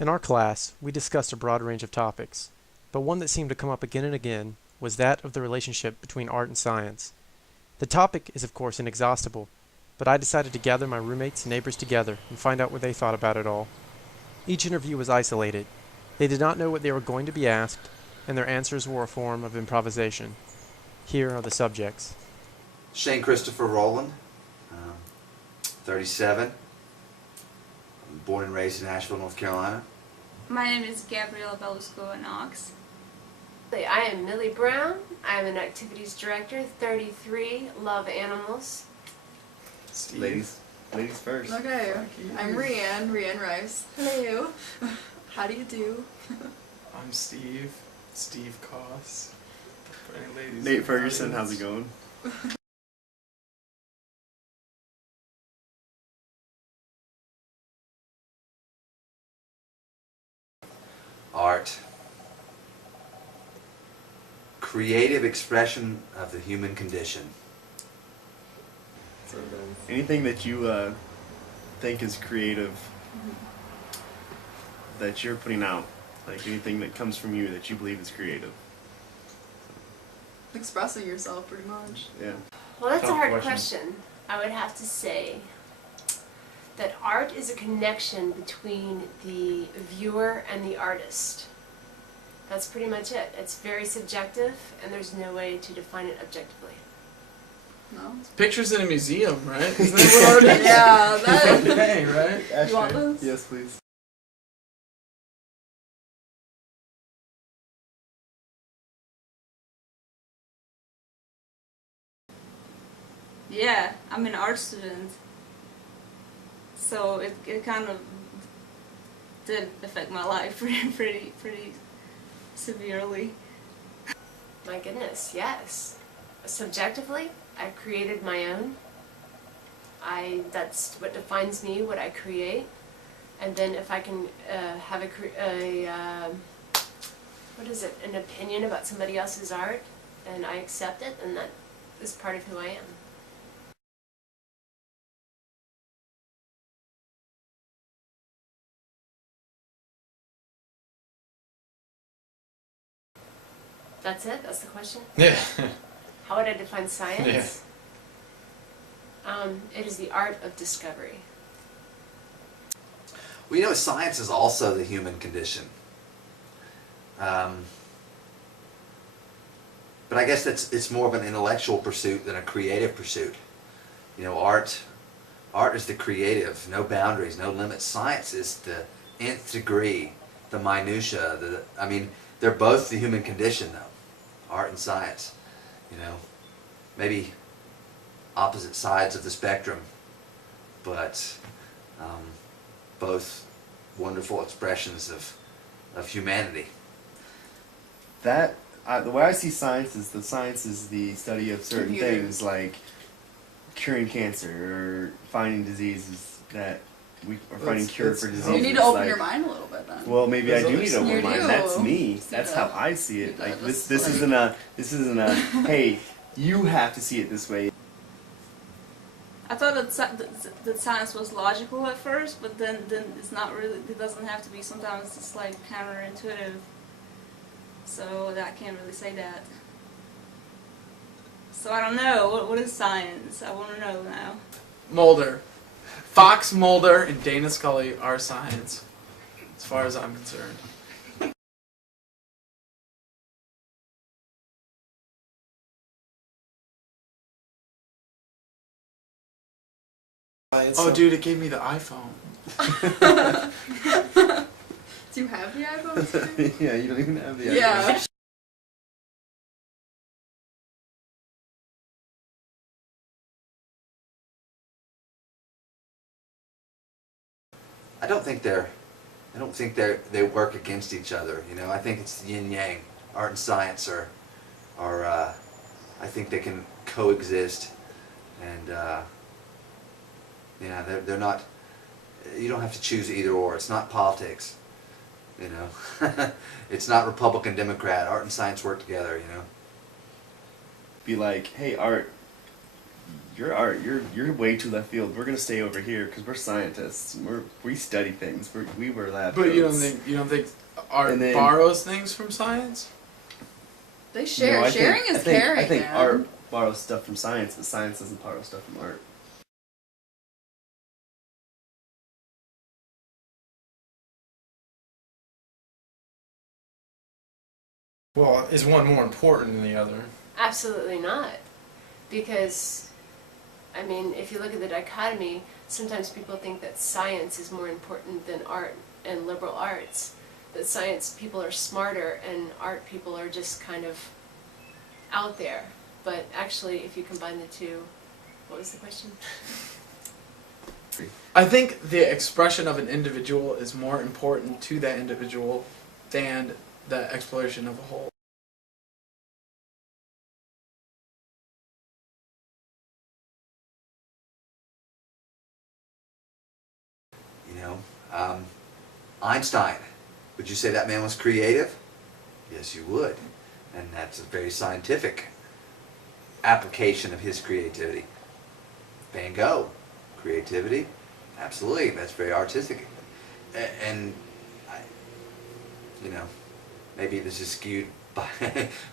In our class, we discussed a broad range of topics, but one that seemed to come up again and again was that of the relationship between art and science. The topic is of course inexhaustible, but I decided to gather my roommates and neighbors together and find out what they thought about it all. Each interview was isolated. They did not know what they were going to be asked, and their answers were a form of improvisation. Here are the subjects. Shane Christopher Rowland, 37, born and raised in Asheville, North Carolina. My name is Gabriela Belusco Knox. I am Millie Brown. I am an activities director, 33, love animals. Steve. Ladies first. Okay, I'm Rianne Rice. Hello. How do you do? I'm Steve Koss. For any ladies Nate in the Ferguson, audience. how's it going? Art. Creative expression of the human condition. Anything that you think is creative that you're putting out, like anything that comes from you that you believe is creative. Expressing yourself, pretty much. Yeah. Well, that's a Tough hard question. question. I would have to say that art is a connection between the viewer and the artist. That's pretty much it. It's very subjective, and there's no way to define it objectively. No? Pictures in a museum, right? Isn't that what art is? Yeah, that. Hey, right? You want this? Yes, please. Yeah, I'm an art student. So it kind of did affect my life pretty severely. My goodness, yes. Subjectively, I've created my own. That's what defines me, what I create. And then if I can have an opinion about somebody else's art, and I accept it, then that is part of who I am. That's it? That's the question? Yeah. How would I define science? It is the art of discovery. Well, you know, science is also the human condition. But I guess it's more of an intellectual pursuit than a creative pursuit. You know, art is the creative, no boundaries, no limits. Science is the nth degree, the minutia. They're both the human condition, though. Art and science, you know, maybe opposite sides of the spectrum, but both wonderful expressions of humanity. The way I see science is the study of certain Computers. things like curing cancer or finding diseases that finding cure for diseases. You need to open like, your mind a little bit then. Well, maybe I do need to open You my mind. do. That's me. See That's that? how I see it. See Like that? this That's isn't a hey, you have to see it this way. I thought that science was logical at first, but then it's not really. It doesn't have to be. Sometimes it's like counterintuitive. So I can't really say that. So I don't know. What is science? I want to know now. Mulder. Fox Mulder and Dana Scully are science, as far as I'm concerned. Oh, dude, it gave me the iPhone. Do you have the iPhone? Yeah, you don't even have the idea. Yeah. I don't think they work against each other. You know, I think it's yin yang. Art and science are I think they can coexist, and yeah, they're not. You don't have to choose either or. It's not politics. You know, it's not Republican Democrat. Art and science work together. You know. Be like, hey, art, You're art. You're way too left field. We're gonna stay over here because we're scientists. We study things. We were lab. But you don't coats. think art And then- borrows things from science? They share. No, I Sharing think, is I think, caring. I think man. art borrows stuff from science, but science doesn't borrow stuff from art. Well, is one more important than the other? Absolutely not. Because, I mean, if you look at the dichotomy, sometimes people think that science is more important than art and liberal arts. That science people are smarter and art people are just kind of out there. But actually, if you combine the two, what was the question? I think the expression of an individual is more important to that individual than the exploration of a whole. You know, Einstein, would you say that man was creative? Yes, you would. And that's a very scientific application of his creativity. Van Gogh, creativity, absolutely, that's very artistic. And you know, maybe this is skewed by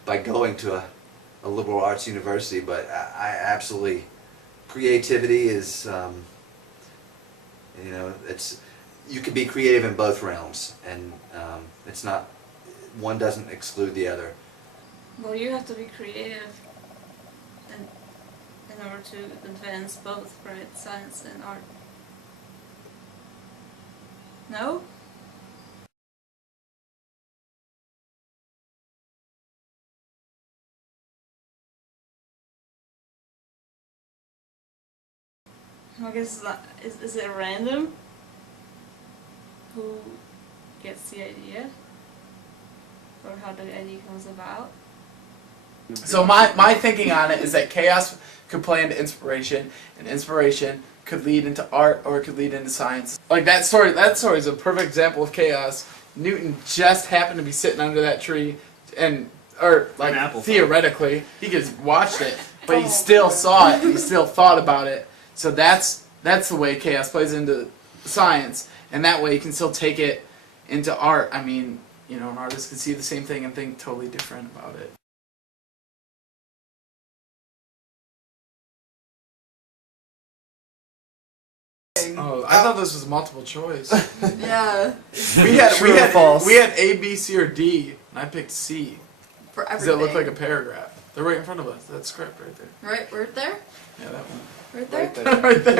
by going to a liberal arts university, but I absolutely, creativity is, you know, it's, you can be creative in both realms, and it's not, one doesn't exclude the other. Well, you have to be creative in order to advance both, right? Science and art. No? I guess is it random? Who gets the idea? Or how the idea comes about? So my thinking on it is that chaos could play into inspiration, and inspiration could lead into art, or it could lead into science. Like that story is a perfect example of chaos. Newton just happened to be sitting under that tree, or like An apple theoretically, he could have watched it, but he still saw it, and he still thought about it. So that's the way chaos plays into science, and that way you can still take it into art. I mean, you know, an artist can see the same thing and think totally different about it. Oh, I thought this was multiple choice. Yeah. we had True or false? we had A, B, C, or D, and I picked C. For Because everything. it looked like a paragraph. They're right in front of us. That script right there. Right there? Yeah, that one. Right there? Right there. right there.